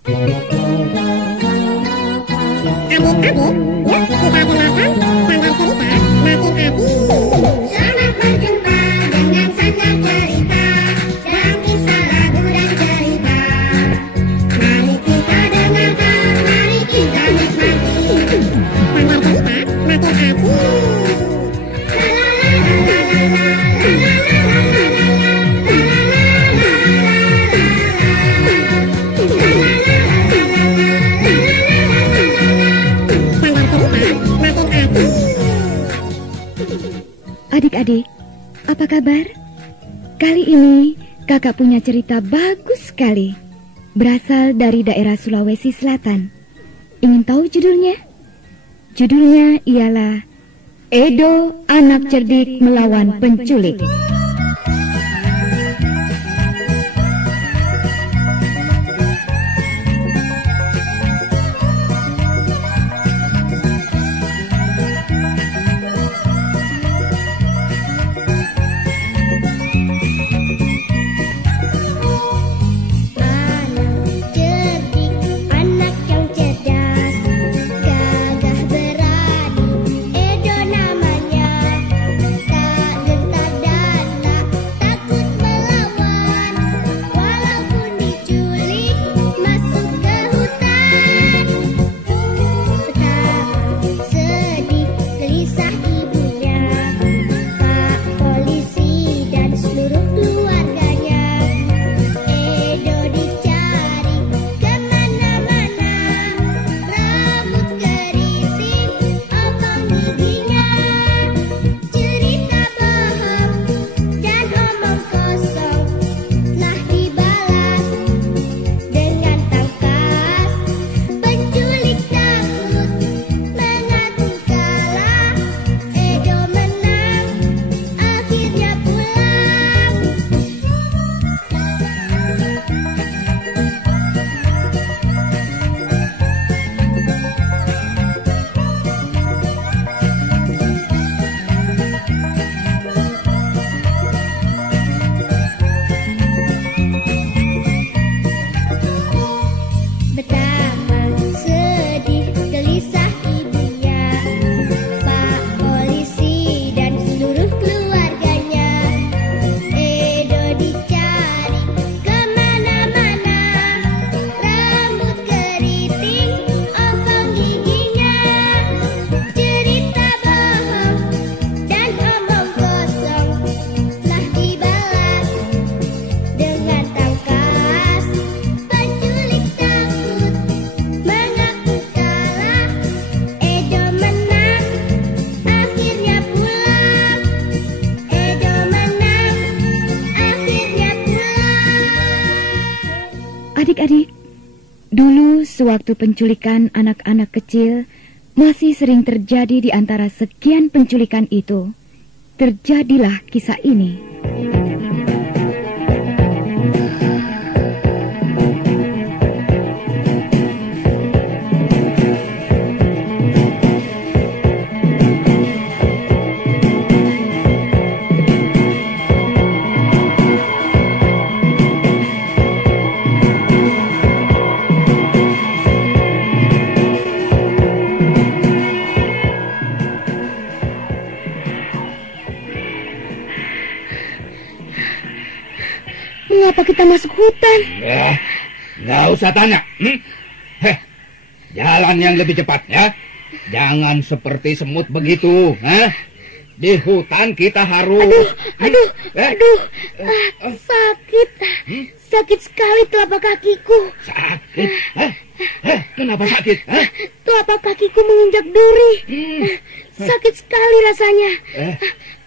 Adik-adik, yuk kita dengarkan sanggar cerita makin asik. Selamat berjumpa dengan sanggar cerita dan kisah lagu dan cerita. Mari kita dengarkan, mari kita nikmati. Sanggar cerita makin asik. Adik-adik, apa kabar? Kali ini kakak punya cerita bagus sekali. Berasal dari daerah Sulawesi Selatan. Ingin tahu judulnya? Judulnya ialah Edo, Anak Cerdik Melawan Penculik. Adik-adik, dulu sewaktu penculikan anak-anak kecil masih sering terjadi di antara sekian penculikan itu, terjadilah kisah ini. Mengapa kita masuk hutan? Nggak usah tanya. Jalan yang lebih cepat ya. Jangan seperti semut begitu. Di hutan kita harus... Aduh, sakit. Sakit sekali telapak kakiku. Sakit? Kenapa sakit? Telapak kakiku menginjak duri. Sakit sekali rasanya.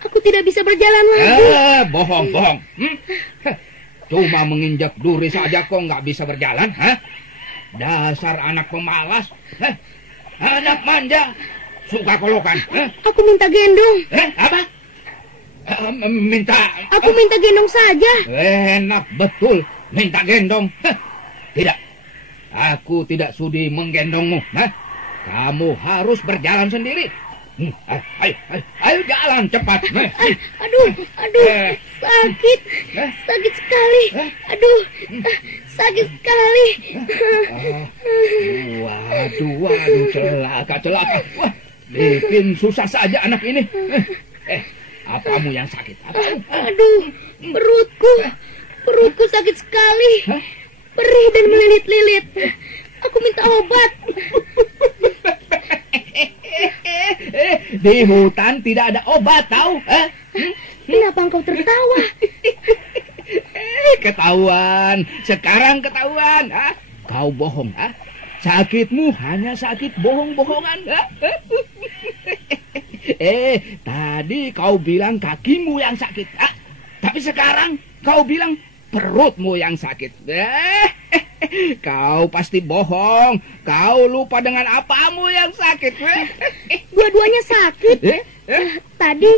Aku tidak bisa berjalan lagi. Bohong. Cuma menginjak duri saja kok nggak bisa berjalan, Dasar anak pemalas, anak manja, suka kolokan. Aku minta gendong. Apa? Aku minta gendong saja. Enak betul, minta gendong. Tidak, aku tidak sudi menggendongmu. Kamu harus berjalan sendiri. Ayo jalan cepat. Aduh, sakit sekali. Aduh, sakit sekali. Waduh, celaka. Wah, bikin susah saja anak ini. Apamu yang sakit? Aduh, perutku sakit sekali. Perih dan melilit-lilit. Aku minta obat. Di hutan tidak ada obat, tahu? Kenapa engkau tertawa? Ketahuan, sekarang ketahuan. Kau bohong, sakitmu hanya sakit bohong-bohongan. Tadi kau bilang kakimu yang sakit, tapi sekarang kau bilang perutmu yang sakit. Kau pasti bohong. Kau lupa dengan apamu yang sakit. Dua-duanya sakit. Tadi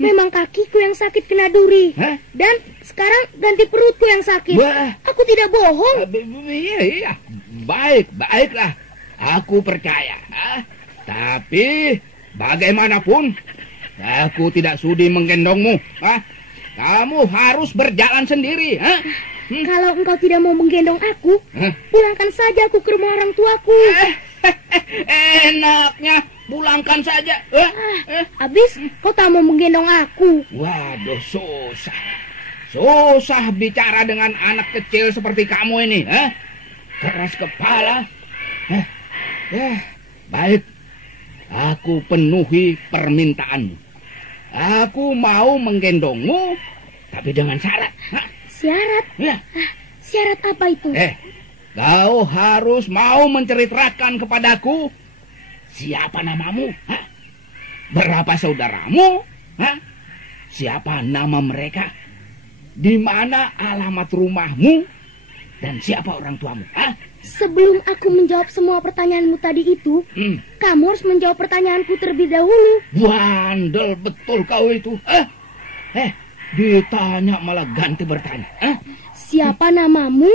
memang kakiku yang sakit kena duri. Dan sekarang ganti perutku yang sakit. Aku tidak bohong. Iya. Baiklah. Aku percaya. Tapi bagaimanapun, aku tidak sudi menggendongmu. Kamu harus berjalan sendiri. Kalau engkau tidak mau menggendong aku, pulangkan saja aku ke rumah orang tuaku. Enaknya pulangkan saja. Habis kau tak mau menggendong aku. Waduh, susah bicara dengan anak kecil seperti kamu ini. Keras kepala. Baik, aku penuhi permintaanmu. Aku mau menggendongmu, tapi dengan syarat. Syarat? Ya. Syarat apa itu? Kau harus mau menceritakan kepadaku siapa namamu, berapa saudaramu, siapa nama mereka, di mana alamat rumahmu, dan siapa orang tuamu. Sebelum aku menjawab semua pertanyaanmu tadi itu, kamu harus menjawab pertanyaanku terlebih dahulu. Bandel betul kau itu. Ditanya malah ganti bertanya. Siapa namamu?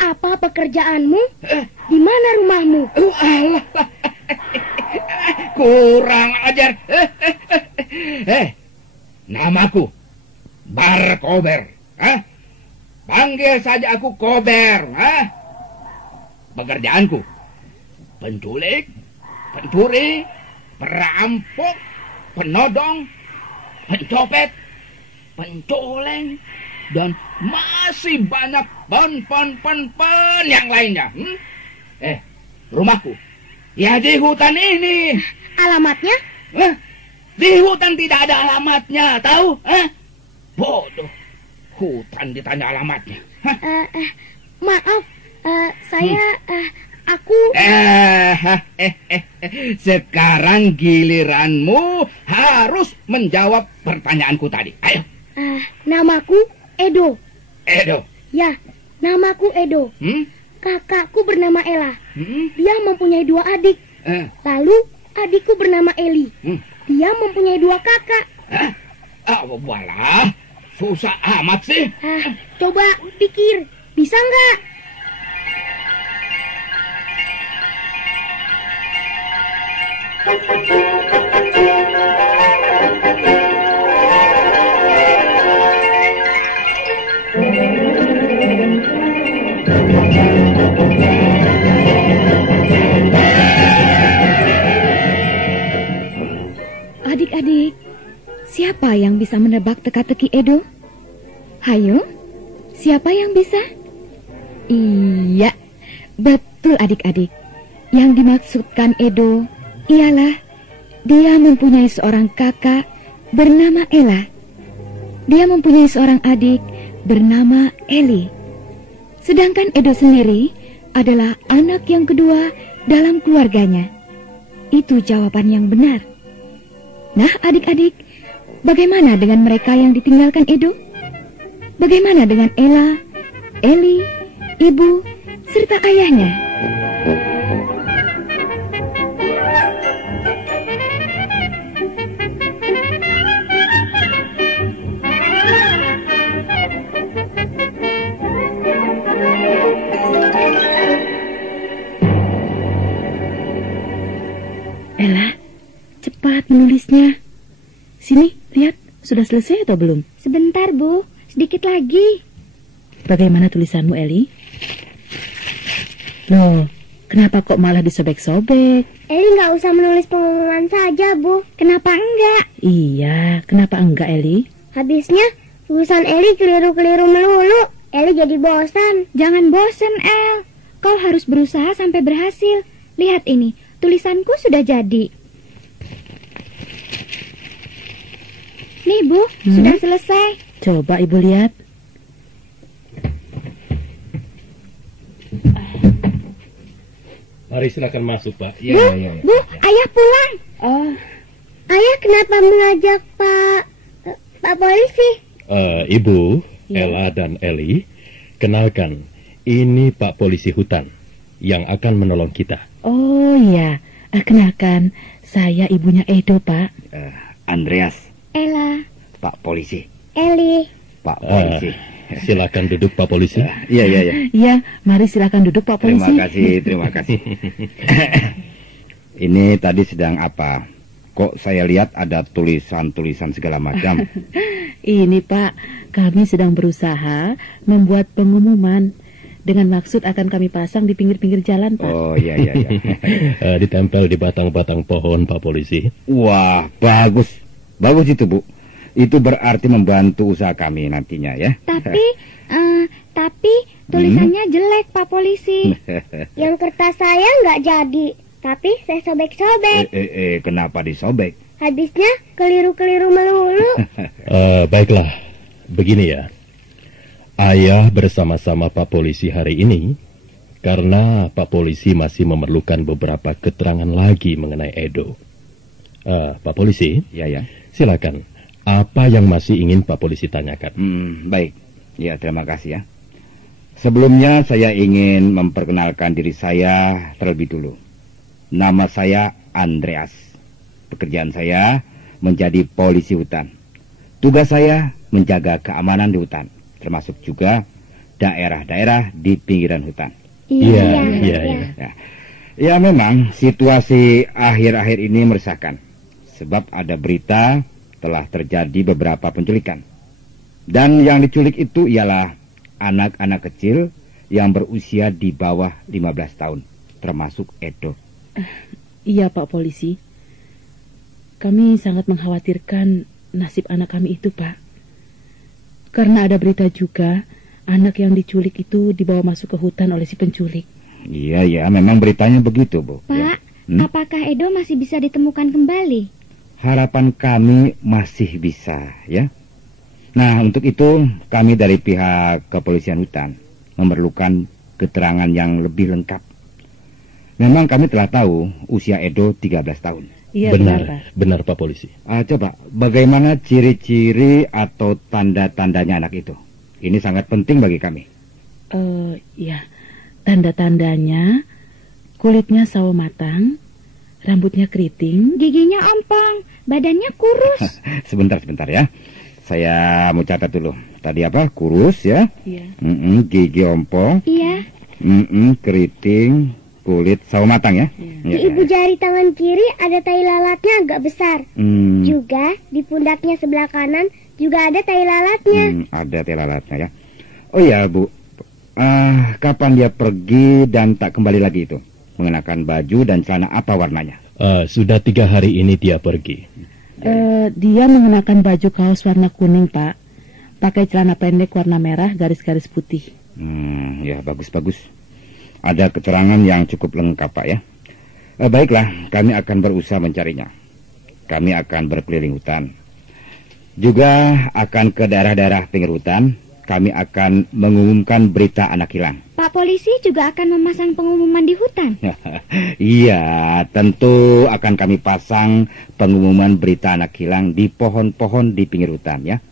Apa pekerjaanmu? Di mana rumahmu? Alah. Kurang ajar. Namaku Bar Kober. Panggil saja aku Kober. Pekerjaanku penculik, pencuri, perampok, penodong, pencopet, pencoleng, dan masih banyak pen yang lainnya. Rumahku ya di hutan ini. Alamatnya? Di hutan tidak ada alamatnya, tahu? Bodoh, hutan ditanya alamatnya. Maaf, aku... Sekarang giliranmu harus menjawab pertanyaanku tadi. Ayo. Namaku Edo. Edo? Ya, namaku Edo. Kakakku bernama Ella. Dia mempunyai 2 adik. Lalu adikku bernama Eli. Dia mempunyai 2 kakak. Walah, susah amat sih. Coba pikir, bisa nggak? Adik-adik, siapa yang bisa menebak teka-teki Edo? Hayo, siapa yang bisa? Iya, betul adik-adik. Yang dimaksudkan Edo ialah dia mempunyai seorang kakak bernama Ella. Dia mempunyai seorang adik bernama Eli. Sedangkan Edo sendiri adalah anak yang kedua dalam keluarganya. Itu jawaban yang benar. Nah, adik-adik, bagaimana dengan mereka yang ditinggalkan Edo? Bagaimana dengan Ella, Eli, ibu, serta ayahnya? Ella, cepat menulisnya. Sini, lihat, sudah selesai atau belum? Sebentar, Bu. Sedikit lagi. Bagaimana tulisanmu, Eli? Loh, kenapa kok malah disobek-sobek? Eli nggak usah menulis pengumuman saja, Bu. Kenapa enggak? Iya, kenapa enggak, Eli? Habisnya tulisan Eli keliru-keliru melulu. Eli jadi bosan. Jangan bosen, El. Kau harus berusaha sampai berhasil. Lihat ini, tulisanku sudah jadi. Nih, Bu, sudah selesai. Coba Ibu lihat. Mari silakan masuk, Pak. Iya, Bu, iya, iya. Bu, Ayah pulang. Oh, Ayah kenapa mengajak Pak polisi? Ibu, Ya. Ella dan Eli, kenalkan, ini Pak Polisi Hutan yang akan menolong kita. oh iya. Kenalkan, saya ibunya Edo, Pak. Andreas, Ella, Pak Polisi. Eli. Pak Polisi. Silakan duduk, Pak Polisi. Iya, iya, iya. Iya, mari silakan duduk, Pak Terima Polisi. kasih, terima kasih. Ini tadi sedang apa? Kok saya lihat ada tulisan-tulisan segala macam. Ini, Pak, kami sedang berusaha membuat pengumuman dengan maksud akan kami pasang di pinggir-pinggir jalan, Pak. Oh, iya, iya, iya. Ditempel di batang-batang pohon, Pak Polisi. Wah, bagus. Bagus itu, Bu. Itu berarti membantu usaha kami nantinya ya. tapi tulisannya jelek, Pak Polisi. Yang kertas saya nggak jadi, tapi saya sobek-sobek. Kenapa disobek? Habisnya keliru-keliru melulu. Baiklah, begini ya. Ayah bersama-sama Pak Polisi hari ini karena Pak Polisi masih memerlukan beberapa keterangan lagi mengenai Edo. Pak Polisi, Ya, ya. silakan. Apa yang masih ingin Pak Polisi tanyakan? Baik. Ya, terima kasih ya. Sebelumnya saya ingin memperkenalkan diri saya terlebih dulu. Nama saya Andreas. Pekerjaan saya menjadi polisi hutan. Tugas saya menjaga keamanan di hutan, termasuk juga daerah-daerah di pinggiran hutan. Iya. Ya, memang situasi akhir-akhir ini meresahkan. Sebab ada berita telah terjadi beberapa penculikan. Dan yang diculik itu ialah anak-anak kecil yang berusia di bawah 15 tahun, termasuk Edo. Iya, Pak Polisi. Kami sangat mengkhawatirkan nasib anak kami itu, Pak. Karena ada berita juga, anak yang diculik itu dibawa masuk ke hutan oleh si penculik. Iya, memang beritanya begitu, Bu. Pak, Ya. apakah Edo masih bisa ditemukan kembali? Harapan kami masih bisa, ya. Nah, untuk itu kami dari pihak kepolisian hutan memerlukan keterangan yang lebih lengkap. Memang kami telah tahu usia Edo 13 tahun. Iya, benar, Pak. Benar Pak Polisi. Coba, bagaimana ciri-ciri atau tanda-tandanya anak itu? Ini sangat penting bagi kami. Ya, tanda-tandanya kulitnya sawo matang, rambutnya keriting. Giginya ompong, badannya kurus. Sebentar ya. Saya mau catat dulu. Tadi apa? Kurus ya? Iya. Gigi ompong. Iya, Keriting, kulit sawo matang ya? Di ibu jari tangan kiri ada tai lalatnya agak besar. Juga di pundaknya sebelah kanan juga ada tai lalatnya. Ada tai lalatnya ya. Oh iya, Bu. Kapan dia pergi dan tak kembali lagi itu? Mengenakan baju dan celana apa warnanya? Sudah 3 hari ini dia pergi. Dia mengenakan baju kaos warna kuning, Pak. Pakai celana pendek warna merah, garis-garis putih. Ya, bagus. Ada keterangan yang cukup lengkap, Pak ya. Baiklah, kami akan berusaha mencarinya. Kami akan berkeliling hutan. Juga akan ke daerah-daerah pinggir hutan. Kami akan mengumumkan berita anak hilang. Pak Polisi juga akan memasang pengumuman di hutan. Iya, tentu akan kami pasang pengumuman berita anak hilang di pohon-pohon di pinggir hutan ya.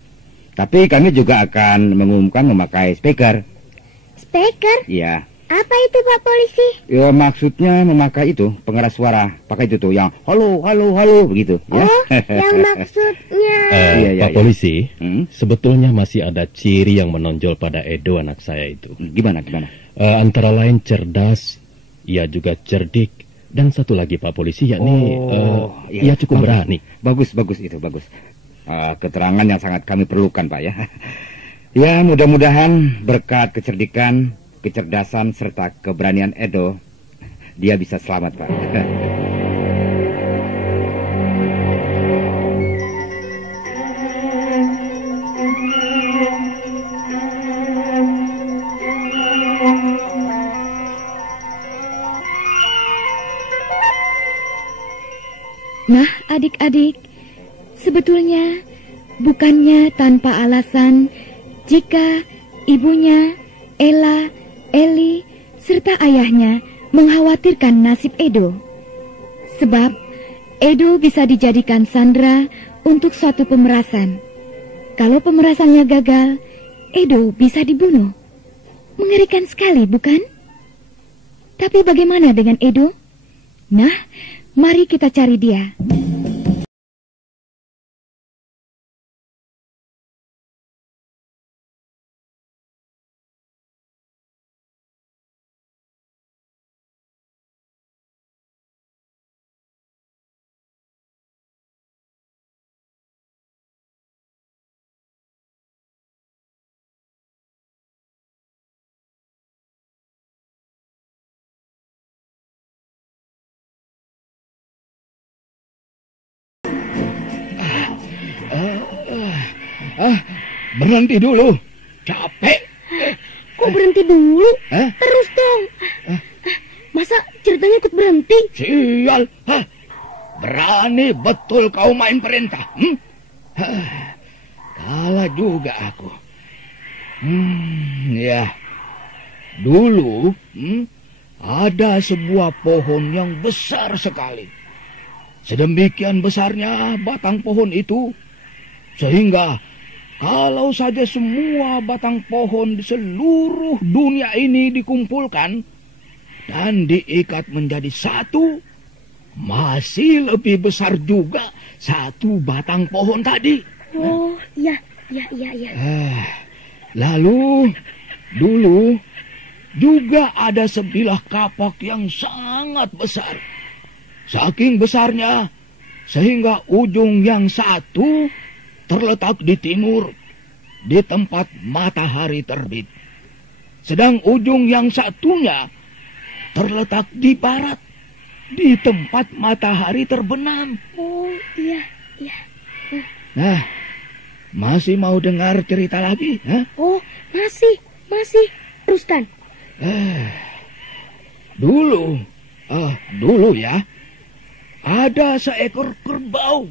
Tapi kami juga akan mengumumkan memakai speaker. Speaker? Iya. Apa itu, Pak Polisi? Ya, maksudnya memakai itu pengeras suara. Pakai itu tuh yang halo begitu ya. Oh, yang maksudnya... Iya. Pak Polisi, Hmm? sebetulnya masih ada ciri yang menonjol pada Edo anak saya itu. Gimana? Antara lain cerdas, ia juga cerdik, dan satu lagi Pak Polisi, yakni ia cukup berani. Bagus itu. Keterangan yang sangat kami perlukan, Pak ya. Ya, mudah-mudahan berkat kecerdikan, kecerdasan serta keberanian Edo, dia bisa selamat, Pak. Nah, adik-adik, sebetulnya bukannya tanpa alasan jika ibunya, Ella, Eli, serta ayahnya mengkhawatirkan nasib Edo. Sebab Edo bisa dijadikan sandera untuk suatu pemerasan. Kalau pemerasannya gagal, Edo bisa dibunuh. Mengerikan sekali, bukan? Tapi bagaimana dengan Edo? Nah, mari kita cari dia. Berhenti dulu. Capek. Kok berhenti dulu? Terus dong. Masa ceritanya ikut berhenti? Sial. Berani betul kau main perintah. Kalah juga aku. Ya. Dulu ada sebuah pohon yang besar sekali. Sedemikian besarnya batang pohon itu, sehingga kalau saja semua batang pohon di seluruh dunia ini dikumpulkan dan diikat menjadi satu, masih lebih besar juga satu batang pohon tadi. Oh, iya. Lalu, dulu juga ada sebilah kapak yang sangat besar. Saking besarnya, sehingga ujung yang satu terletak di timur, di tempat matahari terbit. Sedang ujung yang satunya terletak di barat, di tempat matahari terbenam. Oh, iya. Nah, masih mau dengar cerita lagi? Oh, masih. Teruskan. Dulu ya, ada seekor kerbau.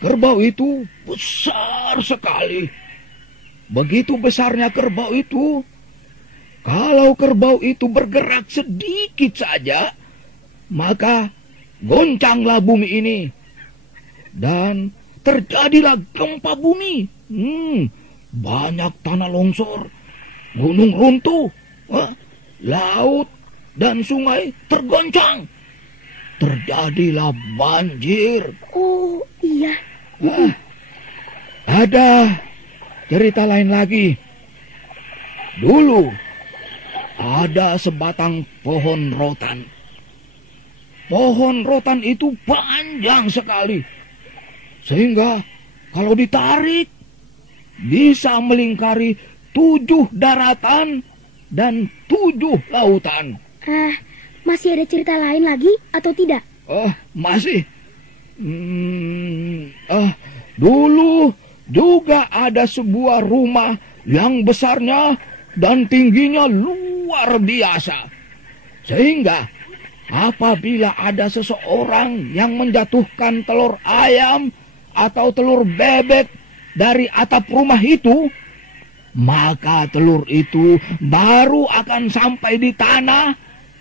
Kerbau itu besar sekali. Begitu besarnya kerbau itu, kalau kerbau itu bergerak sedikit saja, maka goncanglah bumi ini. Dan terjadilah gempa bumi. Banyak tanah longsor, gunung runtuh, laut dan sungai tergoncang. Terjadilah banjir. Oh, iya. Ada cerita lain lagi. Dulu ada sebatang pohon rotan. Pohon rotan itu panjang sekali, sehingga kalau ditarik bisa melingkari 7 daratan dan 7 lautan. Masih ada cerita lain lagi atau tidak? Masih. Dulu juga ada sebuah rumah yang besarnya dan tingginya luar biasa. Sehingga apabila ada seseorang yang menjatuhkan telur ayam atau telur bebek dari atap rumah itu, maka telur itu baru akan sampai di tanah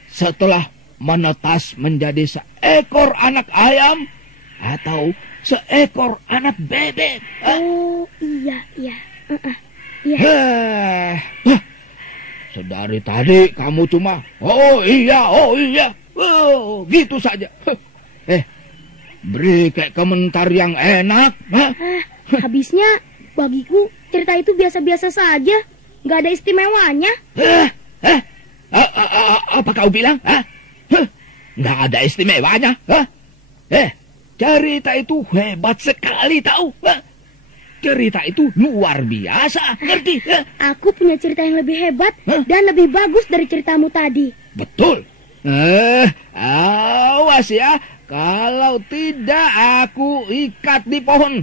setelah menetas menjadi seekor anak ayam atau seekor anak bebek. Oh, iya. Sedari tadi kamu cuma oh iya. Gitu saja. Beri kayak komentar yang enak. Habisnya bagiku cerita itu biasa-biasa saja, nggak ada istimewanya. Apa kau bilang? Nggak ada istimewanya? Cerita itu hebat sekali tahu. cerita itu luar biasa, ngerti? Aku punya cerita yang lebih hebat Hah? dan lebih bagus dari ceritamu tadi. Betul. Awas ya, kalau tidak aku ikat di pohon.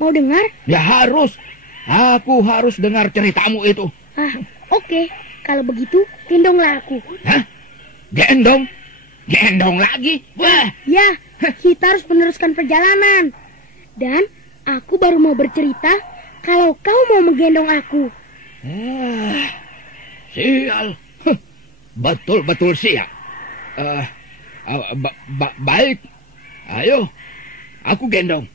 Mau dengar? Ya harus. Aku harus dengar ceritamu itu. Oke. Kalau begitu, gendonglah aku. Gendong? Gendong lagi? Wah. Ya, kita harus meneruskan perjalanan. Dan aku baru mau bercerita kalau kau mau menggendong aku. Sial. Betul-betul siap. Baik. Ayo, aku gendong.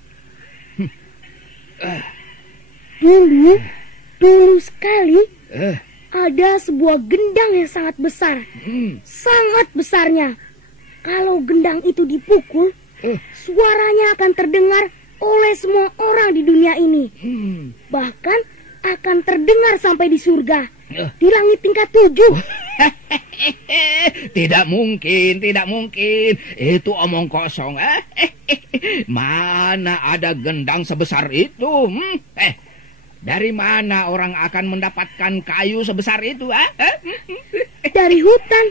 Dulu sekali ada sebuah gendang yang sangat besar. Sangat besarnya. Kalau gendang itu dipukul, suaranya akan terdengar oleh semua orang di dunia ini. Bahkan akan terdengar sampai di surga, di langit tingkat 7. Tidak mungkin. Itu omong kosong. Mana ada gendang sebesar itu? Dari mana orang akan mendapatkan kayu sebesar itu? Dari hutan.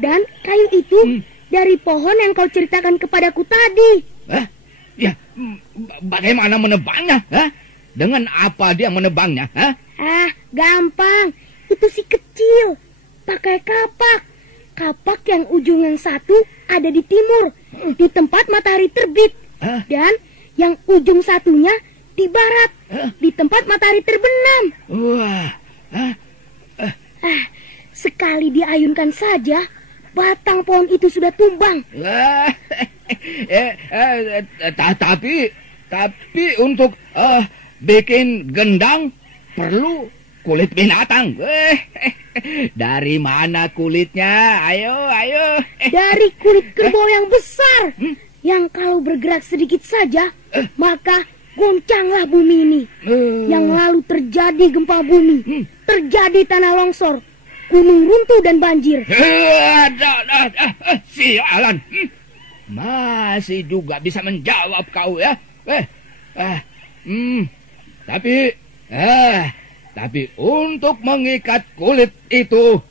Dan kayu itu dari pohon yang kau ceritakan kepadaku tadi. Ya, bagaimana menebangnya? Dengan apa dia menebangnya? Gampang. Itu si kecil. Pakai kapak. Kapak yang ujung yang satu ada di timur, di tempat matahari terbit. Dan yang ujung satunya di barat, di tempat matahari terbenam. Sekali diayunkan saja, batang pohon itu sudah tumbang. Tapi untuk bikin gendang perlu kulit binatang. Dari mana kulitnya? Ayo. Dari kulit kerbau yang besar. Yang kalau bergerak sedikit saja, maka goncanglah bumi ini. Yang lalu terjadi gempa bumi, terjadi tanah longsor, gunung runtuh dan banjir. Sialan. Masih juga bisa menjawab kau ya. Tapi untuk mengikat kulit itu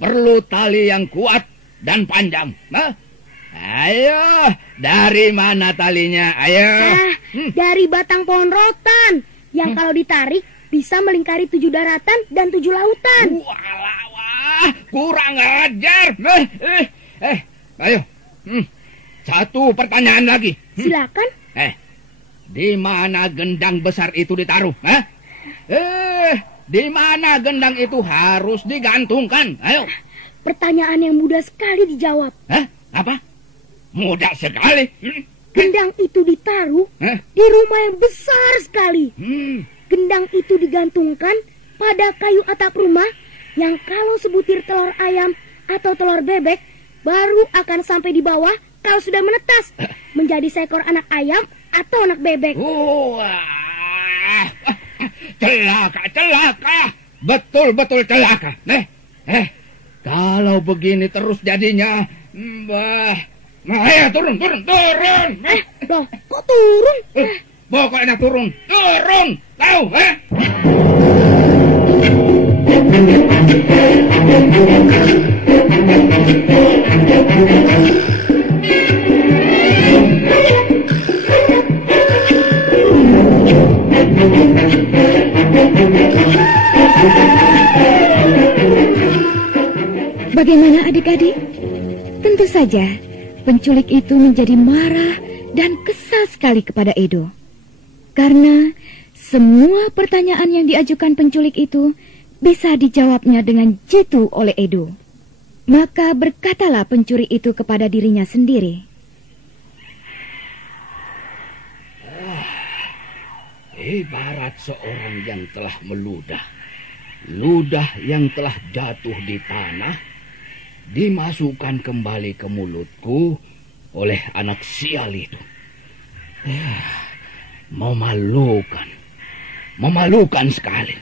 perlu tali yang kuat dan panjang. Ayo, dari mana talinya? Ayo. Dari batang pohon rotan yang kalau ditarik bisa melingkari 7 daratan dan 7 lautan. Wah, kurang ajar. Ayo. Satu pertanyaan lagi. Silakan. Di mana gendang besar itu ditaruh? Di mana gendang itu harus digantungkan? Ayo. Pertanyaan yang mudah sekali dijawab. Apa? Mudah sekali. Gendang itu ditaruh di rumah yang besar sekali. Gendang itu digantungkan pada kayu atap rumah yang kalau sebutir telur ayam atau telur bebek baru akan sampai di bawah kalau sudah menetas menjadi seekor anak ayam atau anak bebek. Wah, celaka. Betul-betul celaka. Kalau begini terus jadinya, ayo turun. Loh, kok turun? Pokoknya turun. Tahu, Bagaimana adik-adik? Tentu saja penculik itu menjadi marah dan kesal sekali kepada Edo. Karena semua pertanyaan yang diajukan penculik itu bisa dijawabnya dengan jitu oleh Edo. Maka berkatalah pencuri itu kepada dirinya sendiri. Ibarat seorang yang telah meludah. Ludah yang telah jatuh di tanah dimasukkan kembali ke mulutku oleh anak sial itu. Memalukan sekali.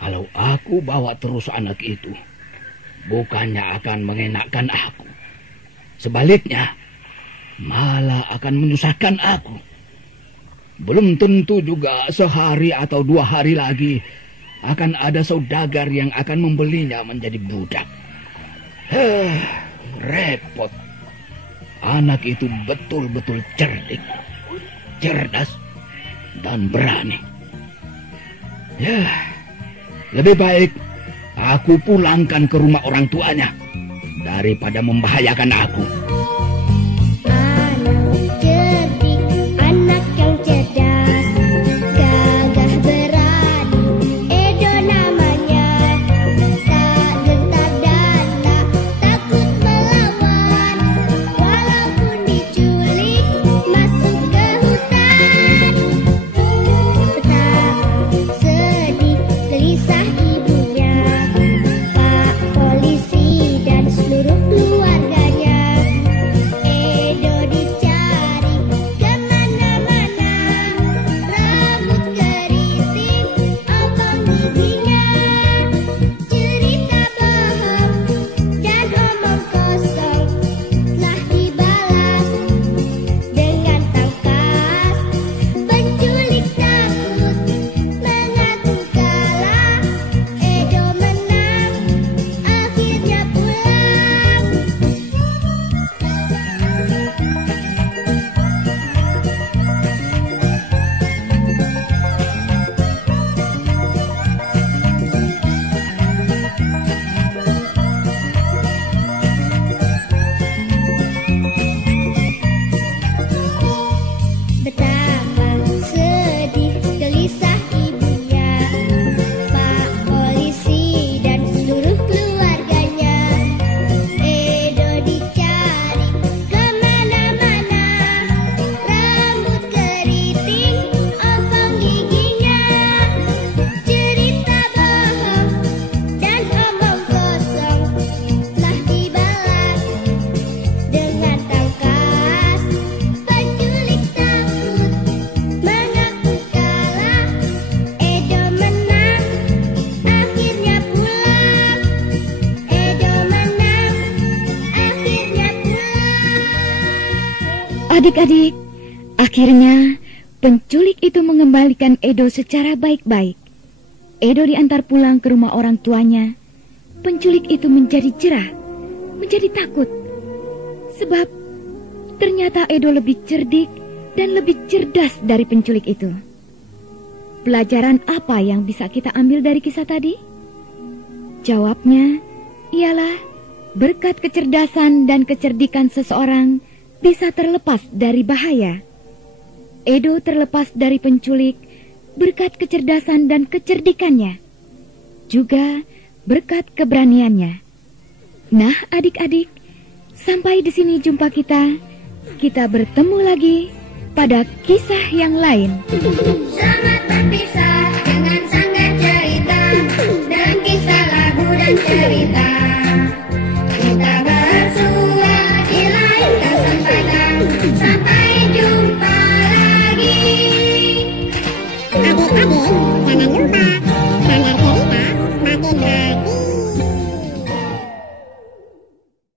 Kalau aku bawa terus anak itu, bukannya akan mengenakkan aku. Sebaliknya, malah akan menyusahkan aku. Belum tentu juga sehari atau 2 hari lagi akan ada saudagar yang akan membelinya menjadi budak. Repot. Anak itu betul-betul cerdik, cerdas, dan berani. Ya, lebih baik aku pulangkan ke rumah orang tuanya daripada membahayakan aku. Adik-adik, akhirnya penculik itu mengembalikan Edo secara baik-baik. Edo diantar pulang ke rumah orang tuanya. Penculik itu menjadi jerah, menjadi takut. Sebab ternyata Edo lebih cerdik dan lebih cerdas dari penculik itu. Pelajaran apa yang bisa kita ambil dari kisah tadi? Jawabnya ialah berkat kecerdasan dan kecerdikan seseorang bisa terlepas dari bahaya. Edo terlepas dari penculik berkat kecerdasan dan kecerdikannya, juga berkat keberaniannya. Nah, adik-adik, sampai di sini jumpa kita. Kita bertemu lagi pada kisah yang lain. Selamat berpisah dengan sanggar cerita dan kisah lagu dan cerita. Kita bersua di lain kesempatan. Sampai jumpa lagi. Adik-adik, jangan lupa sanggar cerita